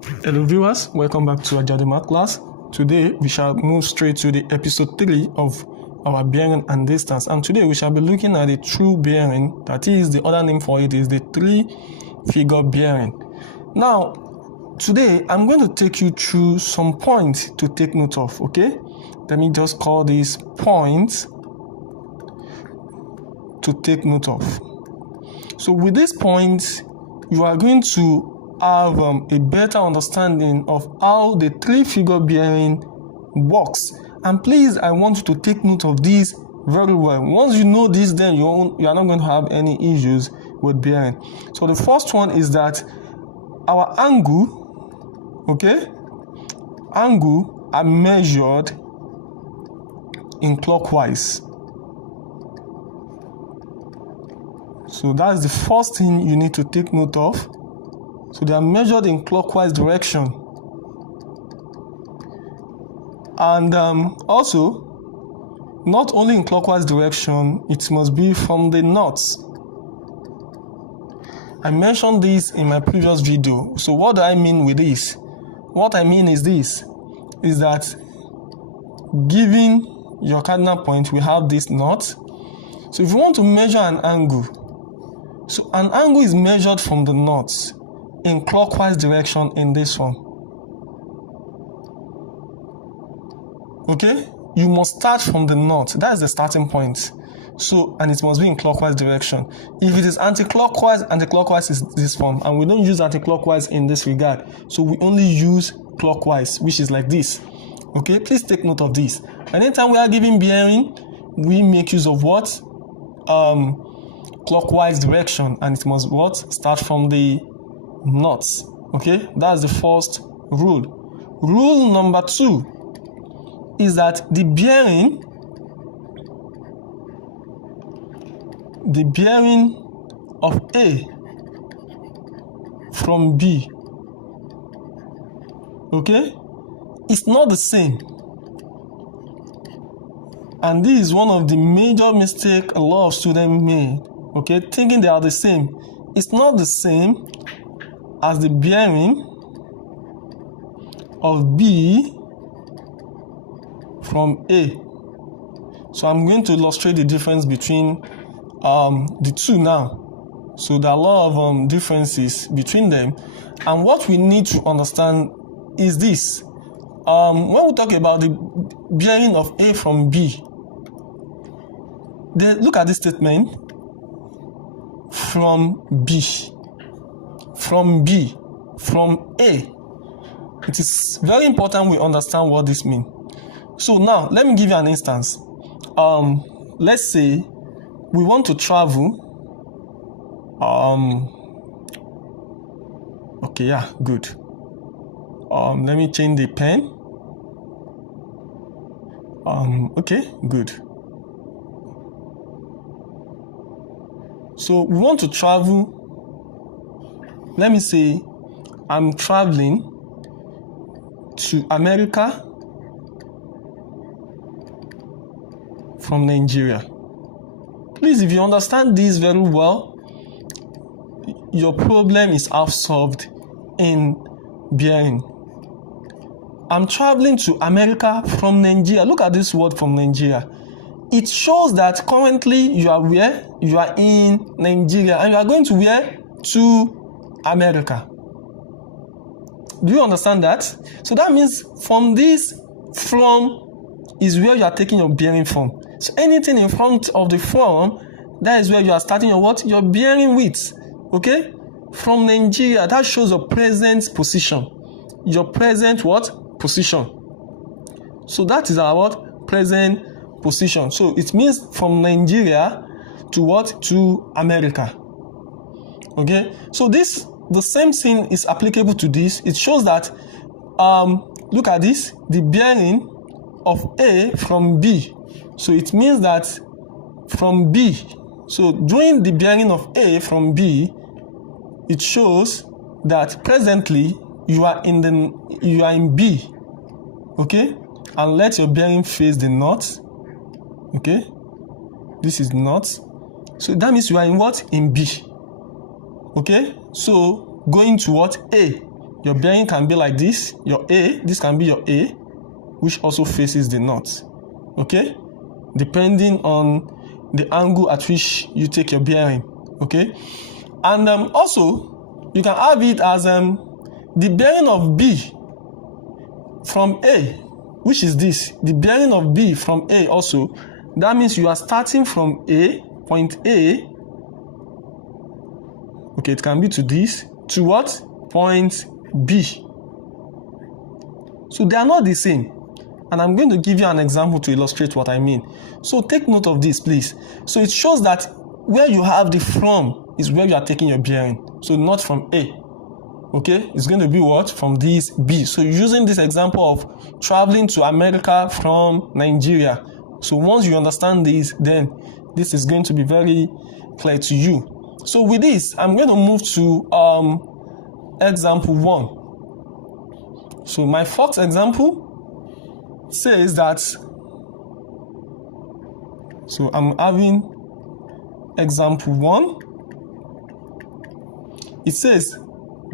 Hello viewers, welcome back to Algebra math class. Today we shall move straight to the episode 3 of our bearing and distance, and today we shall be looking at the true bearing. That is, the other name for it is the three-figure bearing. Now today I'm going to take you through some points to take note of. Okay, let me just call these points to take note of. So with these points you are going to have a better understanding of how the three-figure bearing works. And please, I want you to take note of this very well. Once you know this, then you are not going to have any issues with bearing. So the first one is that our angle, angle are measured in clockwise. So that's the first thing you need to take note of. So they are measured in clockwise direction. And also, not only in clockwise direction, it must be from the knots. I mentioned this in my previous video. So what do I mean with this? What I mean is this, is that given your cardinal point, we have this knot. So if you want to measure an angle, so an angle is measured from the knots in clockwise direction in this one. Okay, you must start from the knot. That is the starting point. So, and it must be in clockwise direction. If it is anti-clockwise, anti-clockwise is this form, and we don't use anti-clockwise in this regard. So we only use clockwise, which is like this. Okay, please take note of this. Anytime we are giving bearing, we make use of what? Clockwise direction, and it must what? Start from the knots. Okay, that's the first rule. Rule number 2 is that the bearing of A from B, okay, is not the same. And this is one of the major mistakes a lot of students make, okay, thinking they are the same. It's not the same as the bearing of B from A. So I'm going to illustrate the difference between the two now. So there are a lot of differences between them, and what we need to understand is this. When we talk about the bearing of A from B, look at this statement, from B, from A. It is very important we understand what this means. So now let me give you an instance. Let's say we want to travel. Okay, yeah, good. Let me change the pen. Okay, good. So we want to travel. Let me say I'm traveling to America from Nigeria. Please, if you understand this very well, your problem is half solved in bearing. I'm traveling to America from Nigeria. Look at this word, from Nigeria. It shows that currently you are where? You are in Nigeria, and you are going to where? To America. Do you understand that? So that means from this, from is where you are taking your bearing from. So anything in front of the from, that is where you are starting your what? Your bearing with. Okay? From Nigeria, that shows your present position. Your present what? Position. So that is our what? Present position. So it means from Nigeria to what? To America. Okay? So this, the same thing is applicable to this. It shows that, look at this, the bearing of A from B. So it means that from B, so doing the bearing of A from B, it shows that presently you are in B, okay, and let your bearing face the north, okay, this is north, so that means you are in what? In B, okay, so going to what? A, Your bearing can be like this. Your A, this can be your A, which also faces the north. Okay? Depending on the angle at which you take your bearing. Okay? And also, you can have it as the bearing of B from A, which is this. The bearing of B from A also. That means you are starting from A, point A. Okay, it can be to this. To what? Point B. So they are not the same. And I'm going to give you an example to illustrate what I mean. So take note of this, please. So it shows that where you have the from is where you are taking your bearing. So not from A. Okay, it's going to be what? From this B. So using this example of traveling to America from Nigeria. So once you understand this, then this is going to be very clear to you. So with this, I'm going to move to example 1. So my fourth example says that, so I'm having example 1. It says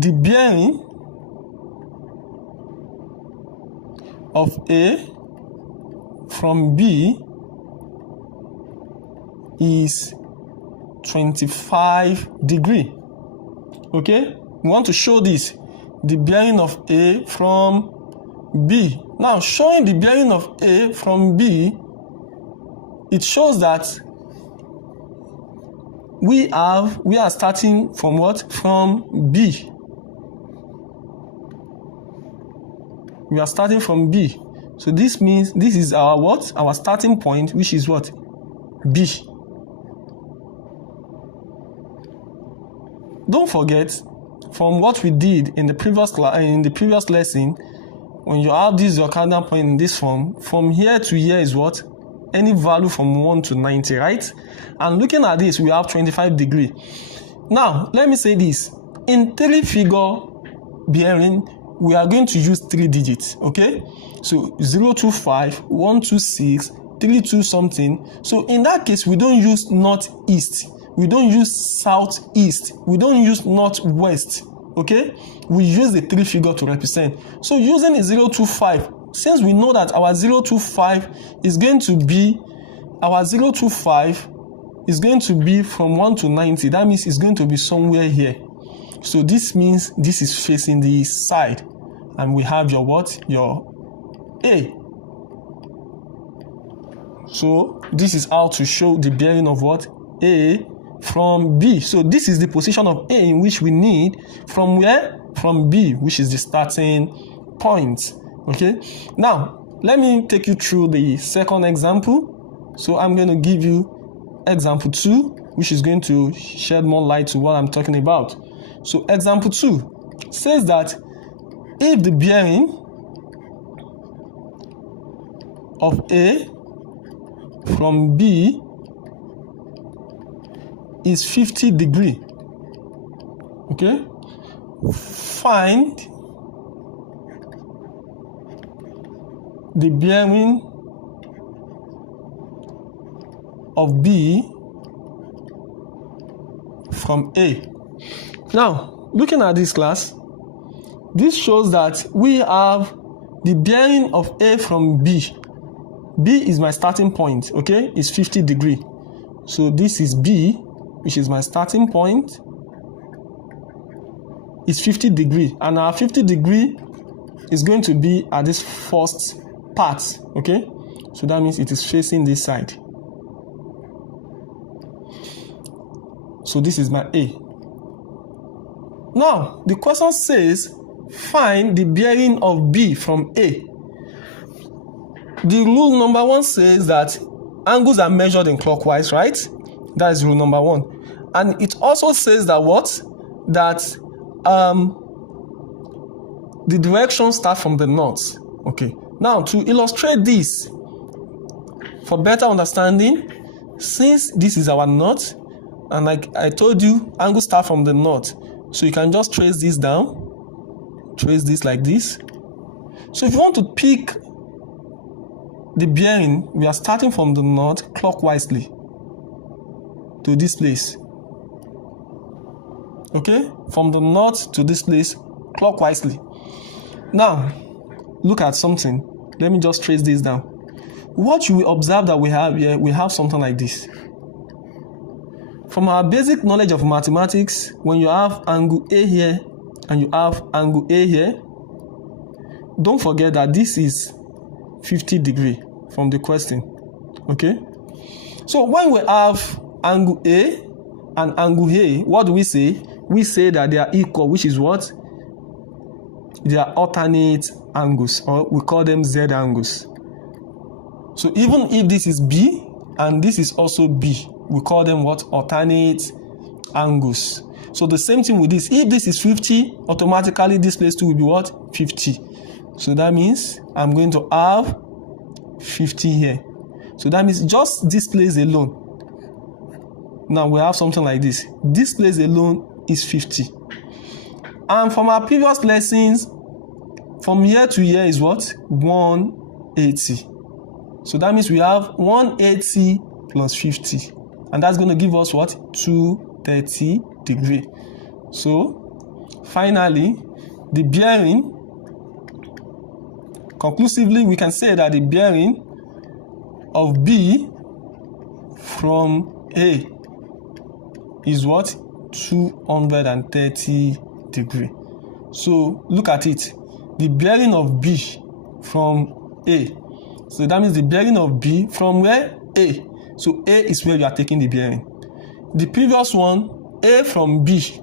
the bearing of A from B is 25 degrees. Okay, we want to show this, the bearing of A from B. Now, showing the bearing of A from B, it shows that we are starting from what? From B. We are starting from B. So this means this is our what? Our starting point, which is what? B. Don't forget, from what we did in the previous lesson, when you have this your cardinal point in this form, from here to here is what? Any value from 1 to 90, right? And looking at this, we have 25 degrees. Now, let me say this. In 3-figure bearing, we are going to use 3 digits, okay? So 025, 126, 32 something. So in that case, we don't use northeast. We don't use southeast. We don't use northwest, okay? We use the 3-figure to represent. So using a 025, since we know that our 025 is going to be, from 1 to 90. That means it's going to be somewhere here. So this means this is facing the side. And we have your what? Your A. So this is how to show the bearing of what? A from B. So this is the position of A in which we need from where? From B, which is the starting point. Okay. Now, let me take you through the second example. So I'm going to give you example 2, which is going to shed more light to what I'm talking about. So example 2 says that if the bearing of A from B is 50 degrees, okay, find the bearing of B from A. Now, looking at this class, this shows that we have the bearing of A from B. B is my starting point, okay? It's 50 degrees. So this is B, which is my starting point. It's 50 degrees. And our 50 degree is going to be at this first part, okay? So that means it is facing this side. So this is my A. Now, the question says, find the bearing of B from A. The rule number 1 says that angles are measured in clockwise, right? That is rule number 1. And it also says that what? That the direction starts from the north. Okay. Now, to illustrate this, for better understanding, since this is our north, and like I told you, angles start from the north. So you can just trace this down. Trace this like this. So if you want to pick the bearing, we are starting from the north clockwise to this place. Okay? From the north to this place clockwise. Now, look at something. Let me just trace this down. What you will observe that we have here, we have something like this. From our basic knowledge of mathematics, when you have angle A here and you have angle A here, don't forget that this is 50 degrees from the question. Okay? So when we have angle A and angle A, what do we say? We say that they are equal, which is what? They are alternate angles, or we call them Z angles. So even if this is B and this is also B, we call them what? Alternate angles. So the same thing with this. If this is 50, automatically this place too will be what? 50. So that means I'm going to have 50 here. So that means just this place alone. Now we have something like this. This place alone is 50. And from our previous lessons, from here to here is what? 180. So that means we have 180 plus 50. And that's going to give us what? 230 degrees. So, finally, the bearing, conclusively, we can say that the bearing of B from A is what? 230 degrees. So, look at it. The bearing of B from A. So that means the bearing of B from where? A. So A is where you are taking the bearing. The previous one, A from B,